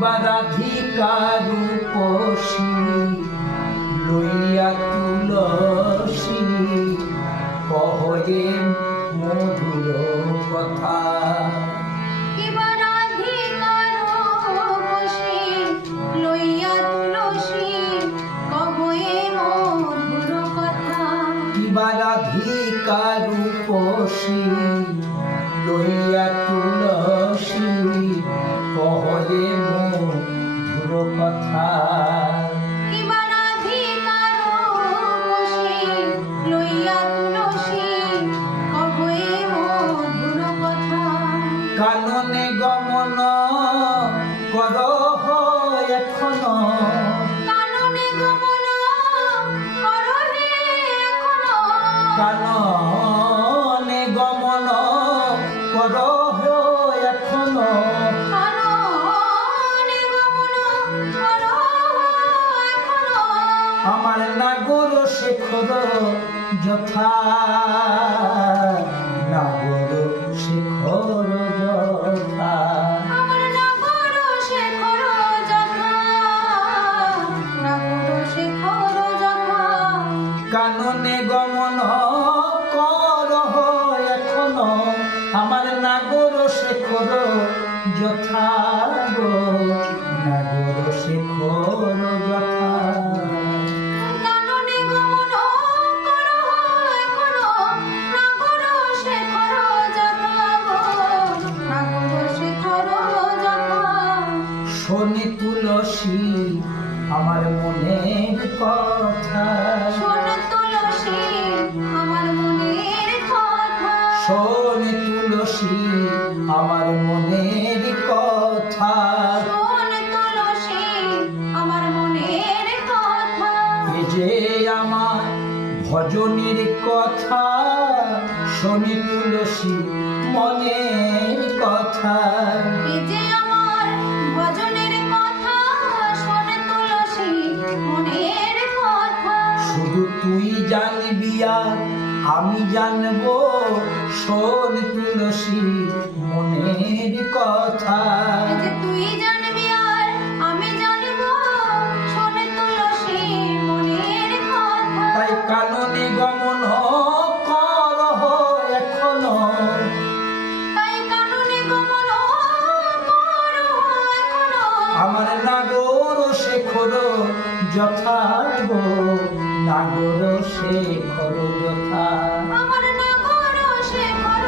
কিবা রাধিকার রূপসী লইয়া তুলসী কহে মধুর কথা। কিবা রাধিকার রূপসী লইয়া তুলসী কহে মধুর কথা। কিবা রাধিকার রূপসী লইয়া তুলসী কহে মধুর কথা। কিবা রাধিকার রূপসী লইয়া তুলসী কহে মধুর কথা। কাননে গমন করহ এখনো, কাননে গমন করহে এখনো। কাননে গমন করহ এখনো, কাননে গমন করহে এখনো। আমার নাগর শেখর যথা, নাগর শেখর যথা। আমার নাগর শেখর যথা, নাগর শেখর যথা। কাননে গমন করহ এখনো, আমার নাগর শেখর যথা গো, নাগর শেখর যথা। কাননে গমন করহ এখনো, নাগর শেখর যথা গো, নাগর শেখর যথা। শোনে তুলসী আমার মনের কথা, শোনে তুলসী আমার মনের কথা। শোনে তুলসী আমার মনের কথা। শোনে তুলসী আমার মনের কথা। এ যে আমার ভজনের কথা, শোনে তুলসী মনের কথা। এই যে আমার ভজনের কথা, শোনে তুলসী মনের কথা। শুধু তুই জানবি আর আমি জানবো, শোন তুলসী মনের কথা। এই যে তুই জানবি আর আমি জানবো, শোনে তুলসী মনের কথা। তাই কাননে গমন করহ এখনো, তাই কাননে গমন করহ এখনো। আমার নাগর শেখর যথা গো, নাগর শেখর যথা। আমার নাগর শেখর